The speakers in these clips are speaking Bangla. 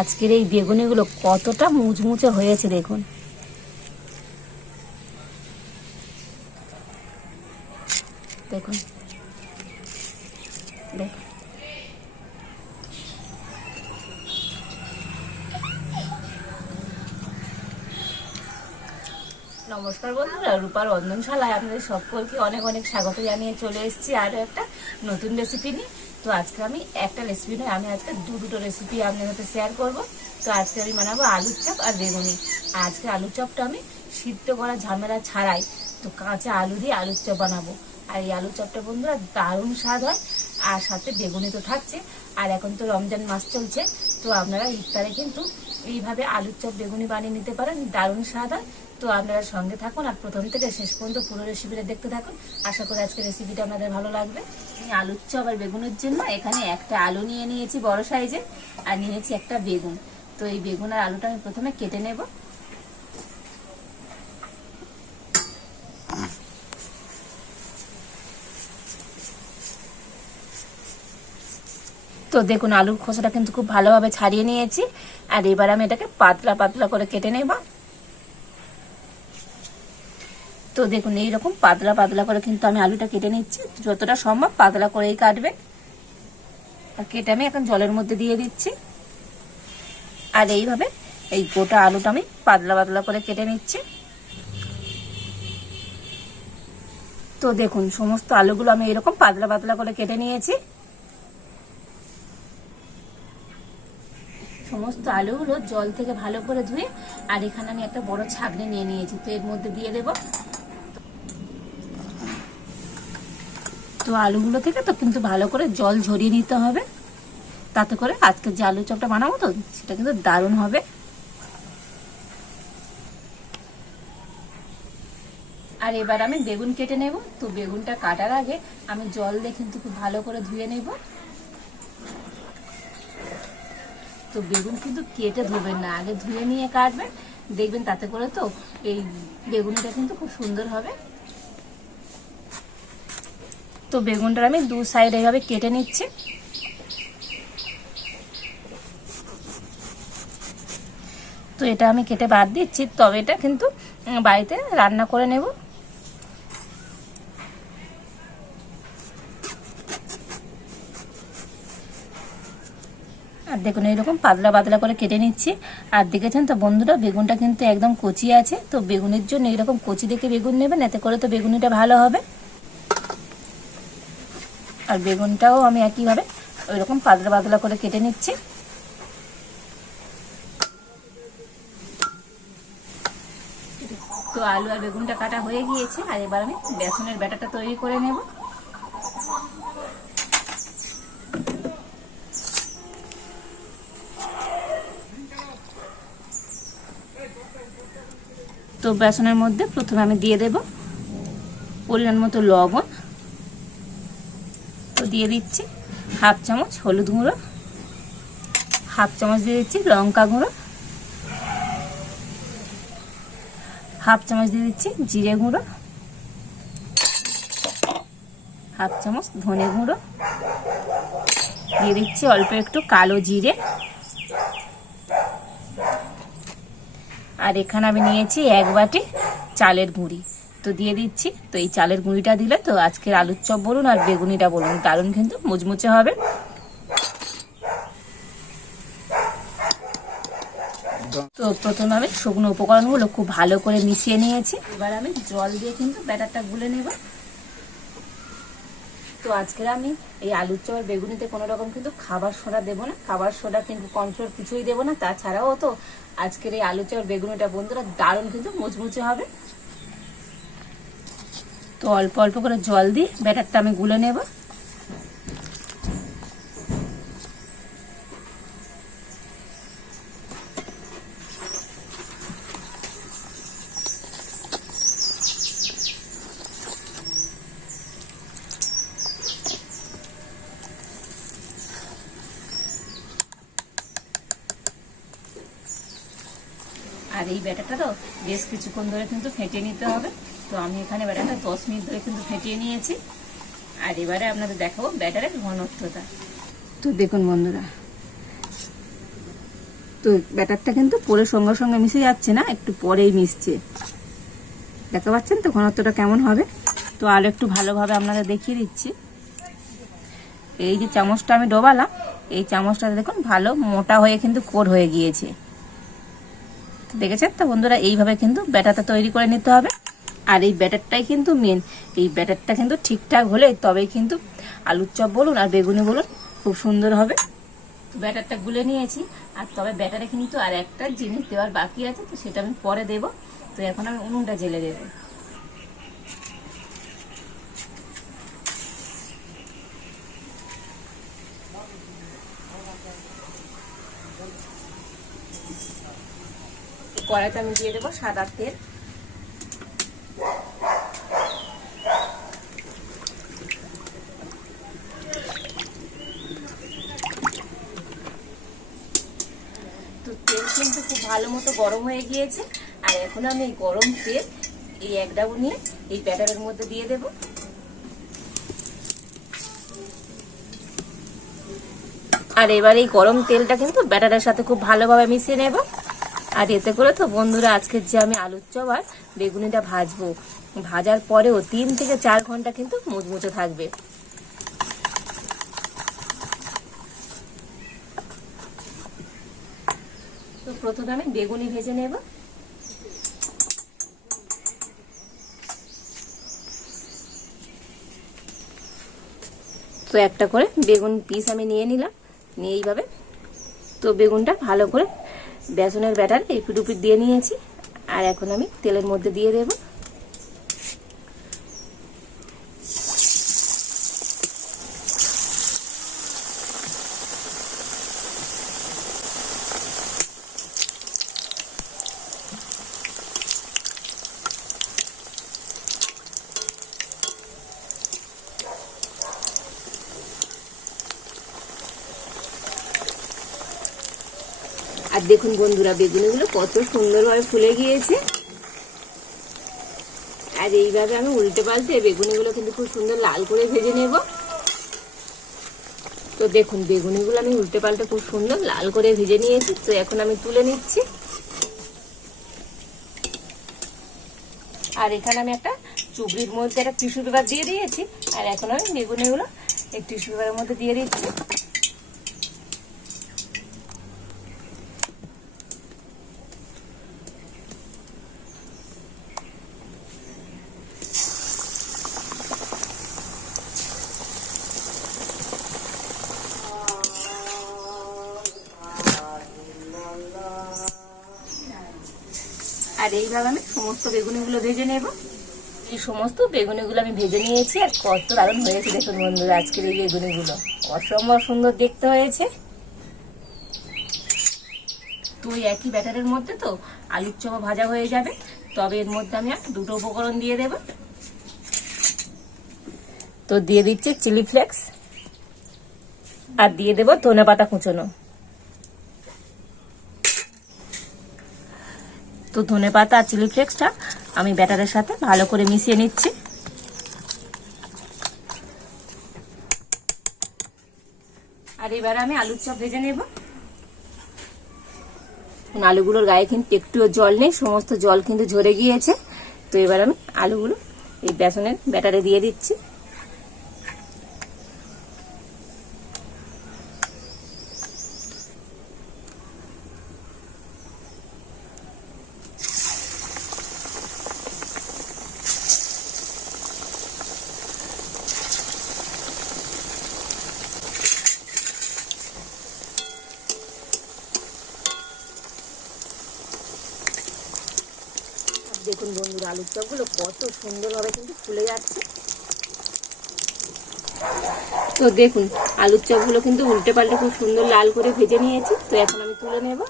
আজকের এই বেগুনিগুলো কতটা মুচমুচে হয়েছে দেখুন। দেখুন দেখুন নমস্কার বন্ধুরা, রূপার রন্ধনশালায় আপনাদের সকলকে অনেক অনেক স্বাগত জানিয়ে চলে এসেছি আরও একটা নতুন রেসিপি নিয়ে। তো আজকে আমি একটা রেসিপি নয়, আমি আজকে দুটো রেসিপি আপনাদের সাথে শেয়ার করব। তো আজকে আমি বানাবো আলুর চপ আর বেগুনি। আর আজকে আলুর চপটা আমি সিদ্ধ করা ঝামেলা ছাড়াই তো কাঁচা আলু দিয়ে আলুর চপ বানাবো। আর এই আলুর চপটা বন্ধুরা দারুণ স্বাদ হয়, আর সাথে বেগুনি তো থাকছে। আর এখন তো রমজান মাস চলছে, তো আপনারা ইফতারে কিন্তু এইভাবে আলুর চপ বেগুনি বানিয়ে নিতে পারেন, দারুণ স্বাদ হয়। তো আপনারা সঙ্গে থাকুন আর প্রথম থেকে শেষ পর্যন্ত পুরো রেসিপিটা দেখতে থাকুন। আশা করি আজকে রেসিপিটা আপনাদের ভালো লাগবে। আমি আলুর চপ আর বেগুনের জন্য এখানে একটা আলু নিয়ে নিয়েছি বড় সাইজে, আর নিয়েছি একটা বেগুন। তো এই বেগুন আর আলুটা আমি প্রথমে কেটে নেব। তো দেখুন আলুর খোসাটা কিন্তু খুব ভালোভাবে ছাড়িয়ে নিয়েছি, আর এবার আমি এটাকে পাতলা পাতলা করে কেটে নেব। তো দেখুন এইরকম পাতলা পাতলা করে কিন্তু আমি আলুটা কেটে নিচ্ছি, যতটা সম্ভব পাতলা করেই কাটবে। আর কেটে আমি এখন জলের মধ্যে দিয়ে দিচ্ছি, আর এইভাবে এই গোটা আলুটা আমি পাতলা পাতলা করে কেটে নিচ্ছি। তো দেখুন সমস্ত আলুগুলো আমি এরকম পাতলা পাতলা করে কেটে নিয়েছি। সমস্ত আলুগুলো জল থেকে ভালো করে ধুয়ে, আর এখানে আমি একটা বড় ছাঁকনি নিয়ে নিয়েছি, তো এর মধ্যে দিয়ে দেব। তো আলুগুলো থেকে তো কিন্তু ভালো করে জল ঝরিয়ে নিতে হবে, তাতে করে আজকে যে আলুর চপটা বানাবো তো সেটা কিন্তু দারুণ হবে। আর এবার আমি বেগুন কেটে নেব। তো বেগুনটা কাটার আগে আমি জল দিয়ে কিন্তু খুব ভালো করে ধুয়ে নেব। তো বেগুন কিন্তু কেটে ধোবেন না, আগে ধুয়ে নিয়ে কাটবেন, দেখবেন তাতে করে তো এই বেগুনটা কিন্তু খুব সুন্দর হবে। তো বেগুনটা আমি দু সাইড এইভাবে কেটে নিচ্ছি। তো এটা আমি কেটে বাদ দিচ্ছি, তবে এটা কিন্তু বাড়িতে রান্না করে নেব। আর দেখুন এইরকম পাতলা পাতলা করে কেটে নিচ্ছি। আর দেখেছেন তো বন্ধুরা, বেগুনটা কিন্তু একদম কচি আছে। তো বেগুনের জন্য এইরকম কচি দেখে বেগুন নেবেন, এতে করে তো বেগুনিটা ভালো হবে। আর বেগুনটাও আমি একইভাবে ওইরকম পাতলা পাতলা করে কেটে নিচ্ছি। তো আলু আর বেগুনটা কাটা হয়ে গিয়েছে, আর এবার আমি বেসনের ব্যাটারটা তৈরি করে নেব। তো বেসনের মধ্যে প্রথমে আমি দিয়ে দেব পরিমাণ মতো লবণ। তো দিয়ে দিচ্ছি হাফ চামচ হলুদ গুঁড়ো, হাফ চামচ দিয়ে দিচ্ছি লঙ্কা গুঁড়ো, হাফ চামচ দিয়ে দিচ্ছি জিরে গুঁড়ো, হাফ চামচ ধনে গুঁড়ো, দিয়ে দিচ্ছি অল্প একটু কালো জিরে। আর এখানে আমি নিয়েছি এক বাটি চালের গুঁড়ি, তো দিয়ে দিচ্ছি। তো এই চালের গুঁড়িটা দিলে তো আজকের আলুর চপ বলুন আর বেগুনিটা বলুন দারুণ কিন্তু মুচমুচে হবে। তো প্রথমে আমি শুকনো উপকরণগুলো খুব ভালো করে মিশিয়ে নিয়েছি। এবার আমি জল দিয়ে কিন্তু ব্যাটারটা গুলে নেব। তো আজকের আমি এই আলুর চপ আর বেগুনিতে কোনো রকম কিন্তু খাবার সোডা দেবো না, খাবার সোডা কিন্তু কর্নফ্লোর কিছুই দেবো না। তাছাড়াও তো আজকের এই আলুর চপ আর বেগুনিটা বন্ধুরা দারুণ কিন্তু মুচমুচে হবে। তো অল্প অল্প করে জল দিয়ে ব্যাটারটা আমি গুলে নেব। আর এই ব্যাটারটা তো বেশ কিছুক্ষণ ধরে কিন্তু ফেটিয়ে নিতে হবে। তো আমি এখানে ব্যাটারটা 10 মিনিট ধরে কিন্তু ফেটিয়ে নিয়েছি। আর এবারে আপনাদের দেখাবো ব্যাটারের ঘনত্বটা। তো দেখুন বন্ধুরা তো ব্যাটারটা কিন্তু পরে সঙ্গে সঙ্গে মিশে যাচ্ছে না, একটু পরেই মিশছে। দেখতে পাচ্ছেন তো ঘনত্বটা কেমন হবে। তো আরও একটু ভালোভাবে আপনাদের দেখিয়ে দিচ্ছি। এই যে চামচটা আমি ডোবালাম, এই চামচটা দেখুন ভালো মোটা হয়ে কিন্তু কোট হয়ে গিয়েছে। দেখেছেন তো বন্ধুরা, এইভাবে কিন্তু ব্যাটারটা তৈরি করে নিতে হবে। আর এই ব্যাটারটাই কিন্তু মেন। এই ব্যাটারটা কিন্তু ঠিকঠাক হলে তবেই কিন্তু আলুর চপ বলুন আর বেগুনি বলুন খুব সুন্দর হবে। ব্যাটারটা গুলে নিয়েছি, আর তবে ব্যাটারে কিন্তু আর একটা জিনিস দেওয়ার বাকি আছে, তো সেটা আমি পরে দেব। তো এখন আমি উনুনটা জ্বেলে দেব। কড়াইতে আমি দিয়ে দেবো সাদা তেল। তো তেল কিন্তু খুব ভালো মতো গরম হয়ে গিয়েছে, আর এখন আমি এই গরম তেল এই এক ডাবু নিয়ে এই ব্যাটারের মধ্যে দিয়ে দেব। আর এবার এই গরম তেলটা কিন্তু ব্যাটারের সাথে খুব ভালোভাবে মিশিয়ে নেব। আর এতে করে তো বন্ধুরা আজকে যে আমি আলুর চপ আর বেগুনিটা ভাজবো, ভাজার পরেও 3 থেকে 4 ঘন্টা কিন্তু মুচমুচে থাকবে। তো প্রথমে আমি বেগুনি ভেজে নেব। তো একটা করে বেগুন পিস আমি নিয়ে নিলাম, নিয়ে এইভাবে তো বেগুনটা ভালো করে বেসনের ব্যাটার এপিট উপিট দিয়ে নিয়েছি। আর এখন আমি তেলের মধ্যে দিয়ে দেব। আর দেখুন বন্ধুরা বেগুনিগুলো কত সুন্দরভাবে ফুলে গিয়েছে। আর এইভাবে আমি উল্টে পাল্টে বেগুনিগুলো কিন্তু খুব সুন্দর লাল করে ভেজে নেব। তো দেখুন বেগুনিগুলো আমি উল্টে পাল্টে খুব সুন্দর লাল করে ভেজে নিয়েছি। তো এখন আমি তুলে নিচ্ছি। আর এখানে আমি একটা চুবড়ির মধ্যে একটা টিস্যু পেপার দিয়ে দিয়েছি। আর এখন আমি বেগুনিগুলো এই টিস্যু পেপারের মধ্যে দিয়ে দিচ্ছি। আর এইভাবে আমি সমস্ত বেগুনিগুলো ভেজে নেব। এই সমস্ত বেগুনিগুলো আমি ভেজে নিয়েছি। আর কত দারুণ হয়েছে দেখুন বন্ধুরা, আজকের এই বেগুনিগুলো অসম্ভব সুন্দর দেখতে হয়েছে। তো এই একই ব্যাটারের মধ্যে তো আলুর চপ ভাজা হয়ে যাবে। তবে এর মধ্যে আমি দুটো উপকরণ দিয়ে দেব। তো দিয়ে দিচ্ছি চিলি ফ্লেক্স, আর দিয়ে দেব ধনেপাতা কুচনো। তো ধনেপাতা আর চিলি ফ্লেক্সটা আমি ব্যাটারের সাথে ভালো করে মিশিয়ে নিচ্ছি। আর এবার আমি আলুর চপ ভেজে নেব। আলুগুলোর গায়ে কিন্তু একটুও জল নেই, সমস্ত জল কিন্তু ঝরে গিয়েছে। তো এবার আমি আলুগুলো এই বেসনের ব্যাটারে দিয়ে দিচ্ছি। দেখুন বন্ধুরা আলুর চপগুলো কত সুন্দরভাবে কিন্তু ফুলে যাচ্ছে। তো দেখুন আলুর চপগুলো কিন্তু উল্টে পাল্টে খুব সুন্দর লাল করে ভেজে নিয়েছি। তো এখন আমি তুলে নেব।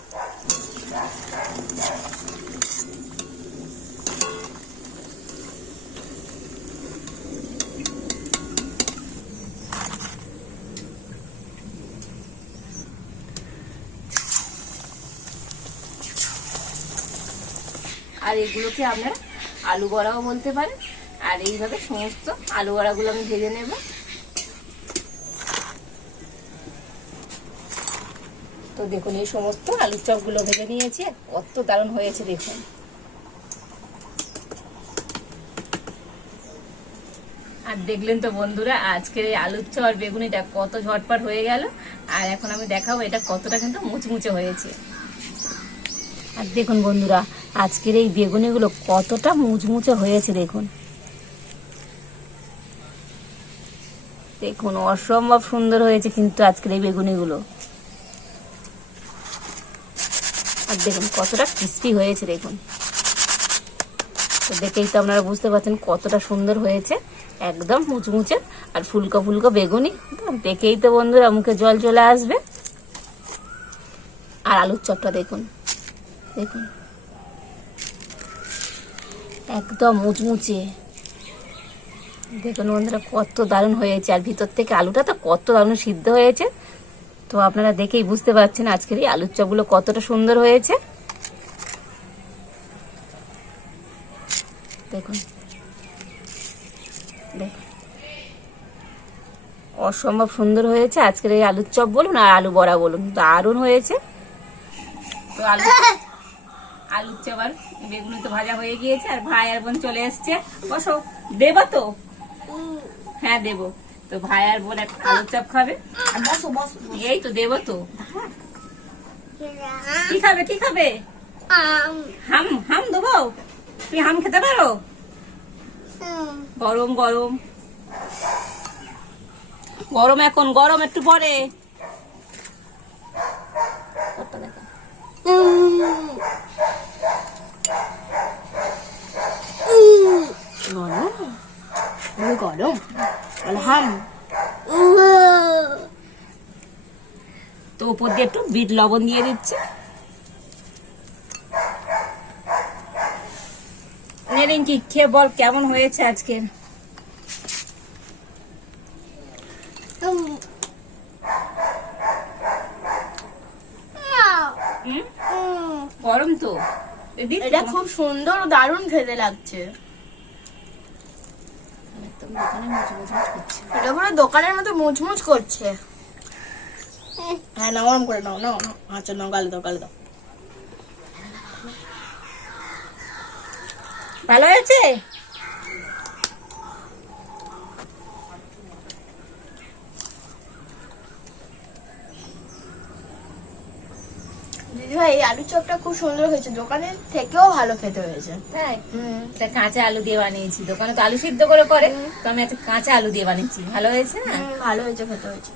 আর এগুলোকে আপনারা আলু বড়াও বলতে পারেন। আর এইভাবে সমস্ত আলু বড়াগুলো আমি ভেজে নেব। তো দেখুন এই সমস্ত আলুর চপগুলো ভেজে নিয়েছি, কত দারুণ হয়েছে দেখুন। আর দেখলেন তো বন্ধুরা আজকের এই আলুর চপ আর বেগুনিটা কত ঝটপট হয়ে গেল। আর এখন আমি দেখাবো এটা কতটা কিন্তু মুচমুচে হয়েছে। আর দেখুন বন্ধুরা আজকের এই বেগুনিগুলো কতটা মুচমুচে হয়েছে দেখুন। দেখুন অসম্ভব সুন্দর হয়েছে কিন্তু আজকের এই বেগুনিগুলো। আর দেখুন কতটা ক্রিস্পি হয়েছে দেখুন। তো দেখেই তো আপনারা বুঝতে পারছেন কতটা সুন্দর হয়েছে, একদম মুচমুচে আর ফুলকো ফুলকো বেগুনি। দেখেই তো বন্ধুরা মুখে জল চলে আসবে। আর আলুর চপটা দেখুন, দেখুন একদম মুচমুচে। দেখুন বন্ধুরা কত দারুণ হয়েছে, আর ভিতর থেকে আলুটা তো কত দারুণ সিদ্ধ হয়েছে। তো আপনারা দেখেই বুঝতে পারছেন আজকের এই আলুর চপগুলো কতটা সুন্দর হয়েছে। দেখুন অসম্ভব সুন্দর হয়েছে আজকের এই আলুর চপ বলুন আর আলু বড়া বলুন, দারুণ হয়েছে। তো আলুর চপ আর বেগুনি তো ভাজা হয়ে গিয়েছে, আর ভাই আর বোন চলে এসছে। বসো, দেবো তো? হ্যাঁ দেবো। তো ভাই আর বোন একটা আলুর চপ খাবে। এই তো দেবো তো। কি খাবে কি খাবে? হাম হাম দেবো? তুমি হাম খেতে পারো? গরম গরম গরম, এখন গরম একটু পরে। গরম হাম। তো উপর দিয়ে একটু বিট লবণ দিয়ে দিচ্ছে। কি খেয়ে বল কেমন হয়েছে আজকে? গরম তো, এটা খুব সুন্দর দারুণ খেতে লাগছে। এটা পুরো দোকানের মতো মুচমুচ করছে। হ্যাঁ নরম করে নাও, নাও নাও, আচ্ছা নাও, গালে দাও গালে দাও। ভালো হয়েছে? দিদি ভাই এই আলুর চপটা খুব সুন্দর হয়েছে, দোকানের থেকেও ভালো খেতে হয়েছে। তাই? এটা কাঁচা আলু দিয়ে বানিয়েছি, দোকানে তো আলু সিদ্ধ করে করে, তো আমি একটা কাঁচা আলু দিয়ে বানিয়েছি। ভালো হয়েছে না? ভালো হয়েছে, খেতে হয়েছে।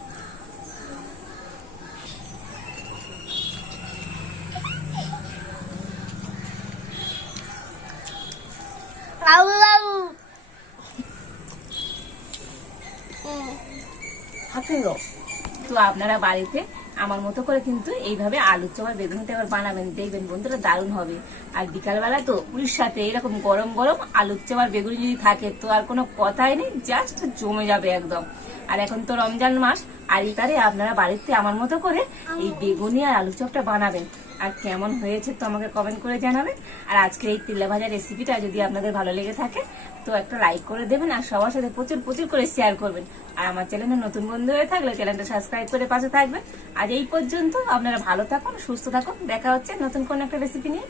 তো আপনারা বাড়িতে আমার মতো করে কিন্তু এইভাবে আলুর চপ আর বেগুনিটা আবার বানাবেন, দেখবেন বন্ধুরা দারুণ হবে। আর বিকালবেলা তো পুরীর সাথে এরকম গরম গরম আলুর চপ আর বেগুনি যদি থাকে তো আর কোনো কথাই নেই, জাস্ট জমে যাবে একদম। আর এখন তো রমজান মাস, আর ইফতারে আপনারা বাড়িতে আমার মতো করে এই বেগুনি আর আলুর চপটা বানাবেন। আর কেমন হয়েছে তো আমাকে কমেন্ট করে জানাবেন। আর আজকের এই তেলে ভাজা রেসিপিটা যদি আপনাদের ভালো লেগে থাকে তো একটা লাইক করে দেবেন, আর সবার সাথে প্রচুর প্রচুর করে শেয়ার করবেন। আর আমার চ্যানেলে নতুন বন্ধু হয়ে থাকলে চ্যানেলটা সাবস্ক্রাইব করে পাশে থাকবেন। আজ এই পর্যন্ত, আপনারা ভালো থাকুন, সুস্থ থাকুন, দেখা হচ্ছে নতুন কোন একটা রেসিপি নিয়ে।